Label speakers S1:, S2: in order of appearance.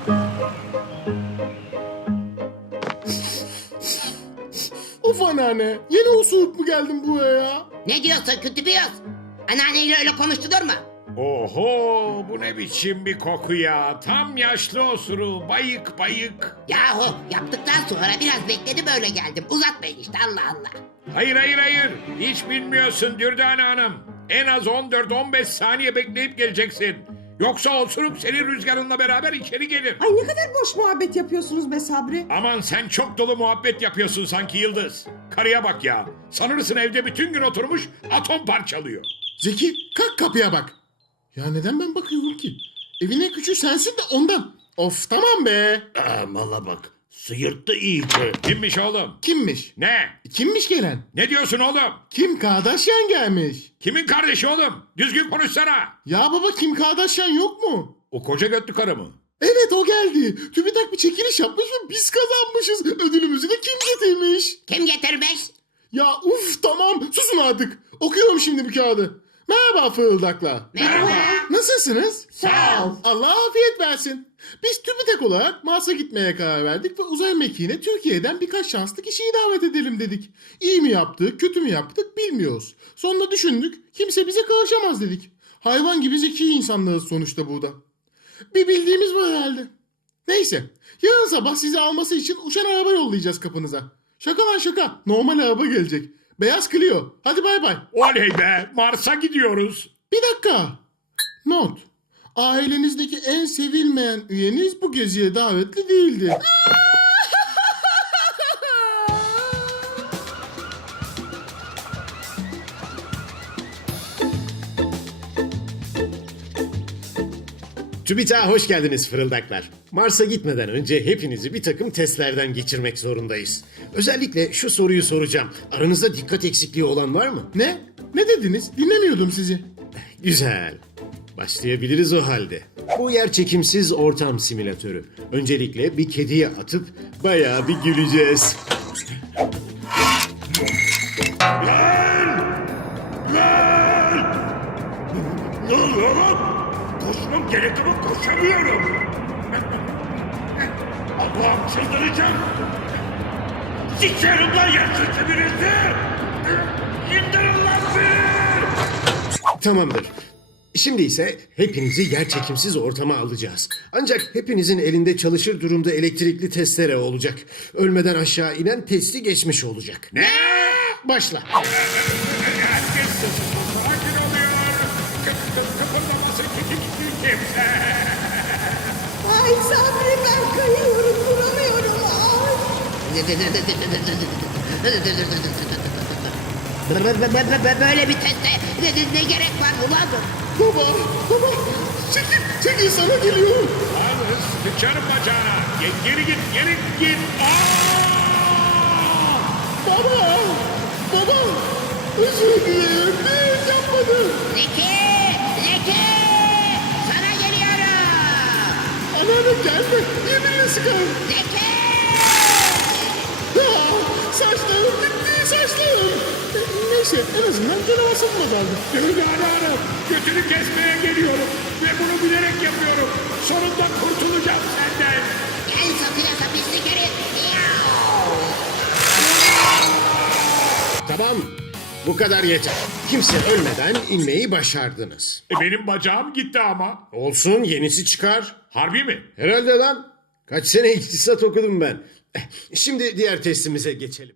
S1: Of anneanne, yeni osurup mu geldin buraya ya?
S2: Ne diyorsun kötü bir yaz? Anneanneyle öyle konuşulur mu?
S3: Oho, bu ne biçim bir koku ya. Tam yaşlı osuru, bayık bayık.
S2: Yahu yaptıktan sonra biraz bekledim öyle geldim. Uzatmayın işte Allah Allah.
S3: Hayır hayır hayır. Hiç bilmiyorsun Dürdane Hanım. En az 14-15 saniye bekleyip geleceksin. Yoksa osurup senin rüzgarınla beraber içeri gelir.
S4: Ay ne kadar boş muhabbet yapıyorsunuz be Sabri.
S3: Aman sen çok dolu muhabbet yapıyorsun sanki Yıldız. Karıya bak ya. Sanırsın evde bütün gün oturmuş atom parçalıyor.
S1: Zeki, kalk kapıya bak. Ya neden ben bakıyorum ki? Evin en küçüğü sensin de ondan. Of tamam be.
S3: Mala bak. Sıyırttı iyice. Kimmiş oğlum?
S1: Kimmiş?
S3: Ne?
S1: Kimmiş gelen?
S3: Ne diyorsun oğlum?
S1: Kim Kardashian gelmiş?
S3: Kimin kardeşi oğlum? Düzgün konuşsana.
S1: Ya baba Kim Kardashian yok mu?
S3: O koca götlü karı mı?
S1: Evet o geldi. TÜBİTAK bir çekiliş yapmış ve biz kazanmışız. Ödülümüzü de kim getirmiş?
S2: Kim getirmiş?
S1: Ya uf tamam susun artık. Okuyorum şimdi bu kağıdı. Merhaba fırıldaklar.
S2: Merhaba.
S1: Nasılsınız?
S2: Sağ ol.
S1: Allah afiyet versin. Biz TÜBİTAK olarak Mars'a gitmeye karar verdik ve uzay mekiğine Türkiye'den birkaç şanslı kişiyi davet edelim dedik. İyi mi yaptık, kötü mü yaptık bilmiyoruz. Sonra düşündük, kimse bize karışamaz dedik. Hayvan gibi zeki insanlarız sonuçta burada. Bir bildiğimiz var herhalde. Neyse, yarın sabah sizi alması için uçan araba yollayacağız kapınıza. Şaka lan şaka, normal araba gelecek. Beyaz Clio. Hadi bay bay.
S3: Oley be, Mars'a gidiyoruz.
S1: Bir dakika. Not. Ailenizdeki en sevilmeyen üyeniz bu geziye davetli değildi.
S5: TÜBİTAK'a hoş geldiniz fırıldaklar. Mars'a gitmeden önce hepinizi bir takım testlerden geçirmek zorundayız. Özellikle şu soruyu soracağım. Aranızda dikkat eksikliği olan var mı?
S1: Ne? Ne dediniz? Dinlemiyordum sizi.
S5: Güzel. Başlayabiliriz o halde. Bu yerçekimsiz ortam simülatörü. Öncelikle bir kediye atıp bayağı bir güleceğiz.
S3: Ne oluyor lan? Koşmam gerek ama koşamıyorum. Allah'ım çıldıracağım. Sikerim lan yaşlısı birisi. İndirin lan beni.
S5: Tamamdır. Şimdi ise hepinizi yerçekimsiz ortama alacağız. Ancak hepinizin elinde çalışır durumda elektrikli testere olacak. Ölmeden aşağı inen testi geçmiş olacak.
S3: Ne?
S5: Başla.
S3: Herkes sakin oluyor. Kıpırdamasın kimse.
S4: Ay Sabri ben kayıyorum duramıyorum. Ay.
S2: Böyle bir teste ne gerek var ulan?
S1: Baba, baba. Çekil sana geliyor.
S3: Lan sıçarım bacağına. Geri git, geri git.
S1: Baba, baba. Özür dilerim. Hiç yapmadım.
S2: Zeki! Sana geliyorum!
S1: Anneannem gelme. Yeminle sıkarım.
S2: Zeki!
S1: Ya, saçlarım gitti saçlarım. Neyse en azından canavar savunmaz aldım.
S3: Dürdane Hanım, götünü kesmeye geliyorum. Ve bunu bilerek yapıyorum. Sonunda kurtulacağım senden.
S2: Gel satıyasa pislik herif!
S5: Tamam. Bu kadar yeter. Kimse ölmeden inmeyi başardınız.
S3: Benim bacağım gitti ama.
S5: Olsun, yenisi çıkar.
S3: Harbi mi?
S5: Herhalde lan. Kaç sene iktisat okudum ben. Şimdi diğer testimize geçelim.